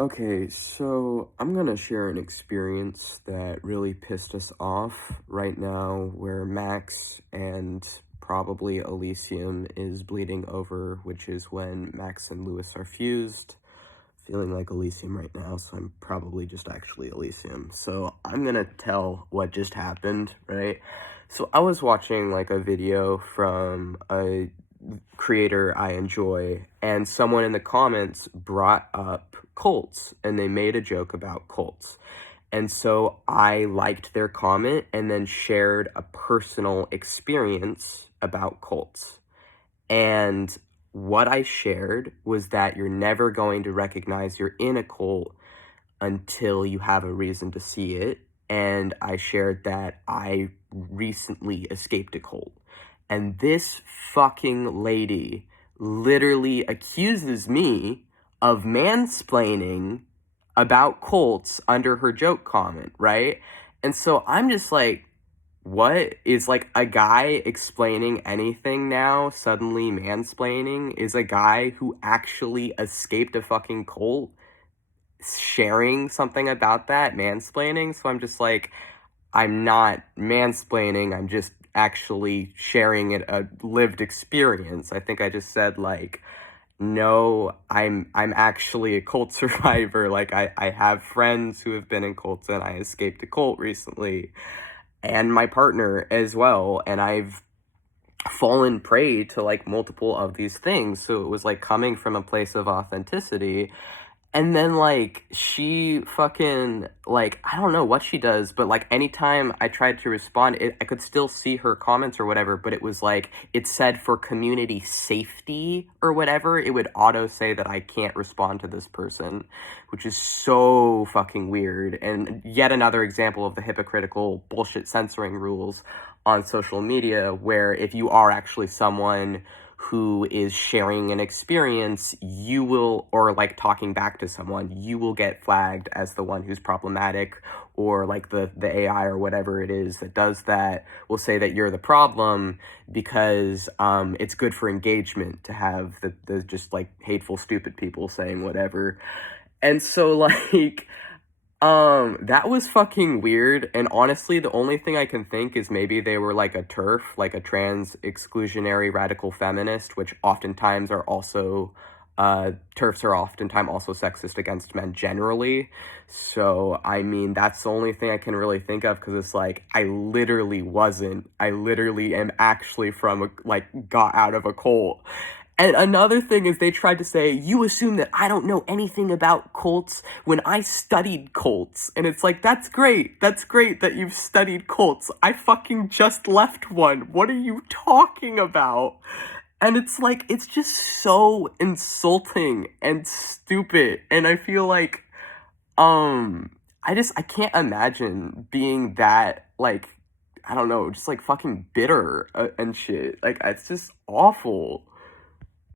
Okay, so I'm gonna share an experience that really pissed us off right now, where Max and probably Elysium is bleeding over, which is when Max and Lewis are fused. Feeling like Elysium right now, so I'm probably just actually Elysium. So I'm gonna tell what just happened, right? So I was watching like a video from a creator I enjoy, and someone in the comments brought up cults, and they made a joke about cults. And so I liked their comment and then shared a personal experience about cults. And what I shared was that you're never going to recognize you're in a cult until you have a reason to see it. And I shared that I recently escaped a cult. And this fucking lady literally accuses me of mansplaining about cults under her joke comment, right? And so I'm just like, what is like a guy explaining anything now suddenly mansplaining? Is a guy who actually escaped a fucking cult sharing something about that mansplaining? So I'm just like, I'm not mansplaining, I'm just actually sharing a lived experience. I think I just said like, no, I'm actually a cult survivor. Like I have friends who have been in cults and I escaped a cult recently, and my partner as well, and I've fallen prey to like multiple of these things. So it was like coming from a place of authenticity. And then, like, she fucking, like, I don't know what she does, but, like, anytime I tried to respond, I could still see her comments or whatever, but it was like, it said for community safety or whatever, it would auto say that I can't respond to this person, which is so fucking weird. And yet another example of the hypocritical bullshit censoring rules on social media, where if you are actually someone who is sharing an experience, you will, or like talking back to someone, you will get flagged as the one who's problematic, or like the AI or whatever it is that does that will say that you're the problem because it's good for engagement to have the just like hateful, stupid people saying whatever. And so like that was fucking weird, and honestly, the only thing I can think is maybe they were like a TERF, like a trans exclusionary radical feminist, which oftentimes are also, TERFs are oftentimes also sexist against men generally. So, I mean, that's the only thing I can really think of, because it's like, I literally wasn't. I literally am actually from, got out of a cult. And another thing is they tried to say, you assume that I don't know anything about cults when I studied cults. And it's like, that's great. That's great that you've studied cults. I fucking just left one. What are you talking about? And it's like, it's just so insulting and stupid. And I feel like, I can't imagine being that, like, I don't know, just like fucking bitter and shit. Like, it's just awful.